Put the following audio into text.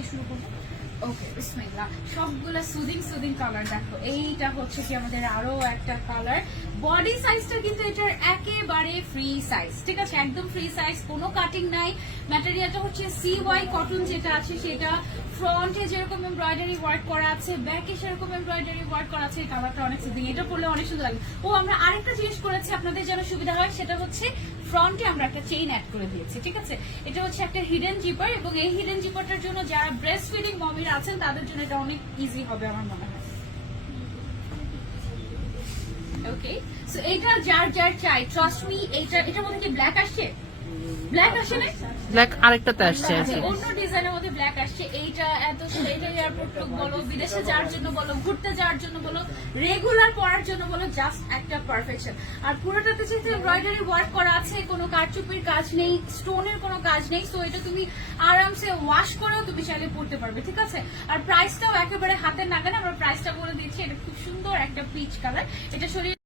দিয়ে শুরু করবো। ওকে, বিসমিল্লাহ। সবগুলা সুদিং কালার দেখো। এইটা হচ্ছে কি আমাদের আরো একটা কালার। বডি সাইজটা কিন্তু এটার একেবারে ফ্রি সাইজ, ঠিক আছে, একদম ফ্রি সাইজ, কোনো কাটিং নাই। ম্যাটেরিয়ালটা হচ্ছে CY কটন যেটা আছে সেটা। ফ্রন্টে যেরকম এমব্রয়ডারি ওয়ার্ক করা আছে, ব্যাকে সেরকম এমব্রয়ডারি ওয়ার্ক করা আছে। কালারটা অনেক সুদিং, এটা পরলে অনেক সুন্দর লাগে। ও আমরা আরেকটা জিনিস করেছি আপনাদের যেন সুবিধা হয়, সেটা হচ্ছে ফ্রন্টে আমরা একটা চেইন অ্যাড করে দিয়েছি, ঠিক আছে। এটা হচ্ছে একটা হিডেন জিপার, এবং এই হিডেন জিপারটার জন্য যারা ব্রেস্ট ফিডিং মমিরা আছেন তাদের জন্য এটা অনেক ইজি হবে আমার মনে হয়। ওকে, সো এটা যার চাই, ট্রাস্ট মি। এটার মধ্যে কি ব্ল্যাক আসছে? ব্ল্যাক আসে না? ব্ল্যাক আরেকটাতে আসছে। অন্য ডিজাইনের মধ্যে ব্ল্যাক আসছে। এইটা এত এটা এয়ারপোর্ট বলো, বিদেশে যাওয়ার জন্য বলো, ঘুরতে যাওয়ার জন্য বলো, রেগুলার পরার জন্য বলো, জাস্ট একটা পারফেকশন। আর পুরোটাতে যেহেতু এমব্রয়ডারি ওয়ার্ক করা আছে, কোনো কারচুপির কাজ নেই, স্টোনের কোনো কাজ নেই, সো এটা তুমি আরামসে ওয়াশ করেও তুমি চাইলে পরতে পারবে, ঠিক আছে। আর প্রাইসটাও একেবারে হাতের নাগালে আমরা প্রাইসটা বলে দিচ্ছি। এটা খুব সুন্দর একটা পিচ কালার। এটা শরীর